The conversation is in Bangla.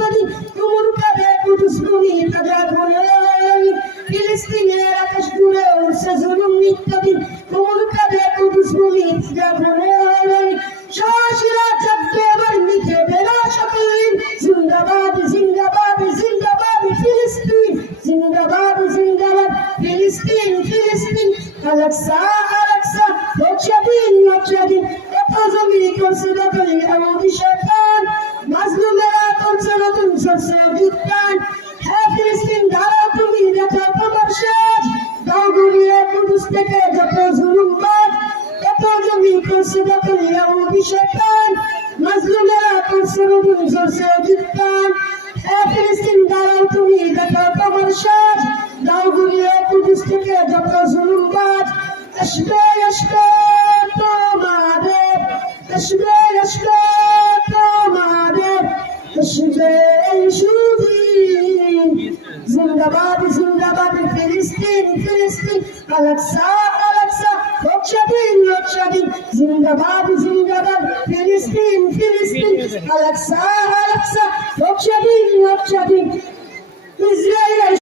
নিত্যদিন তুমুল কাঁদে কুদুস ভূমি তাজা করে ফিলিস্তিনের আকাশ জুড়ে উঠছে জুলুম নিত্যদিন তুমুল কাঁদে কুদুস ভূমি তাজা করে সহসীরা চাপকে আবার মিঠে বেড়া সকলের জিন্দাবাদ জিন্দাবাদ জিন্দাবাদ ফিলিস্তিন জিন্দাবাদ জিন্দাবাদ ফিলিস্তিন ফিলিস্তিন আলাকসা আলাকসা লোকসাদিন লোকসাদিন এত জমি করছে দখল এমনই শয়তান মাজলুমেরা করছে নতুন সরষে বিজ্ঞান হ্যাঁ ফিলিস্তিন দাঁড়াও তুমি দেখো তোমার শেষ দাও গুলিয়ে কুদুস থেকে যত জুলুমবাজ এত জমি করছে দখল এমনই শয়তান মাজলুমেরা করছে নতুন সরষে বিজ্ঞান হ্যাঁ ফিলিস্তিন দাঁড়াও তুমি দেখো তোমার শেষ দাও গুলিয়ে কুদুস থেকে যত জুলুমবাজ আসবে আসবে তোমাদের আসবে আসবে তোমাদের আসবে সুদিন জিন্দাবাদ জিন্দাবাদ ফিলিস্তিন ফিলিস্তিন আলাকসা আলাকসা লোকসাদিন লোকসাদিন জিন্দাবাদ জিন্দাবাদ ফিলিস্তিন ফিলিস্তিন আলাকসা আলাকসা লোকসাদিন লোকসাদিন ইসরায়েল